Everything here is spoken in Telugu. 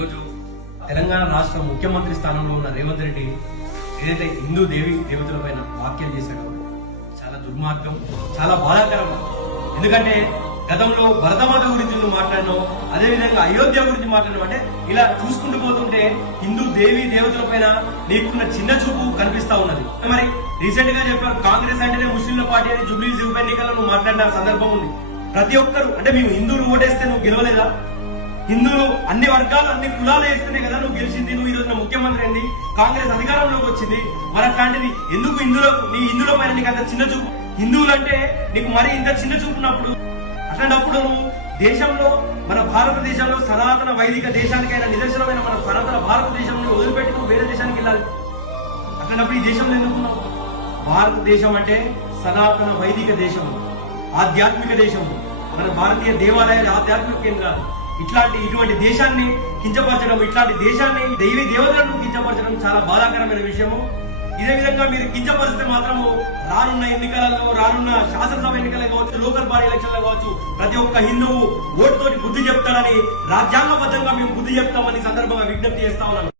ఈరోజు తెలంగాణ రాష్ట్ర ముఖ్యమంత్రి స్థానంలో ఉన్న రేవంత్ రెడ్డి ఏదైతే హిందూ దేవతల పైన వ్యాఖ్యలు చేశాడో చాలా దుర్మార్గం, చాలా బాధాకరం. ఎందుకంటే గతంలో భరతమాత గురించి నువ్వు మాట్లాడినావు, అదేవిధంగా అయోధ్య గురించి మాట్లాడినావు. అంటే ఇలా చూసుకుంటూ పోతుంటే హిందూ దేవతల పైన నీకున్న చిన్న చూపు కనిపిస్తా ఉన్నది. మరి రీసెంట్ గా చెప్పారు కాంగ్రెస్ అంటేనే ముస్లింల పార్టీ అని జూబ్లీహిల్స్ ఉప ఎన్నికల్లో నువ్వు మాట్లాడిన సందర్భం ఉంది. ప్రతి ఒక్కరు అంటే మేము హిందువులు ఓటేస్తే నువ్వు గెలవలేదా? హిందువులు అన్ని వర్గాలు అన్ని కులాలు వేస్తేనే కదా నువ్వు గెలిచింది. నువ్వు ఈ రోజున ముఖ్యమంత్రి అయింది, కాంగ్రెస్ అధికారంలోకి వచ్చింది. మరి అట్లాంటిది ఎందుకు హిందువుల పైన నీకు అంత చిన్న చూపు? హిందువులు అంటే నీకు మరి ఇంత చిన్న చూపు ఉన్నప్పుడు, అట్లాంటప్పుడు నువ్వు దేశంలో మన భారతదేశంలో సనాతన వైదిక దేశానికైనా నిదర్శనమైన మన సనాతన భారతదేశంలో వదిలిపెట్టి నువ్వు వేరే దేశానికి వెళ్ళాలి. అట్లాంటప్పుడు ఈ దేశంలో ఎందుకున్నావు? భారతదేశం అంటే సనాతన వైదిక దేశము, ఆధ్యాత్మిక దేశము. మన భారతీయ దేవాలయాలు ఆధ్యాత్మిక కేంద్రాలు. ఇటువంటి దేశాన్ని కించపరచడం, ఇట్లాంటి దేశాన్ని దేవతలను కించపరచడం చాలా బాధాకరమైన విషయము. ఇదే విధంగా మీరు కించపరిస్తే మాత్రము రానున్న ఎన్నికలలో, రానున్న శాసనసభ ఎన్నికలు కావచ్చు, లోకల్ బాడీ ఎలక్షన్లు కావచ్చు, ప్రతి ఒక్క హిందువు ఓటుతోటి బుద్ధి చెప్తాడని రాజ్యాంగబద్ధంగా మేము బుద్ధి చెప్తామని సందర్భంగా విజ్ఞప్తి చేస్తా ఉన్నాను.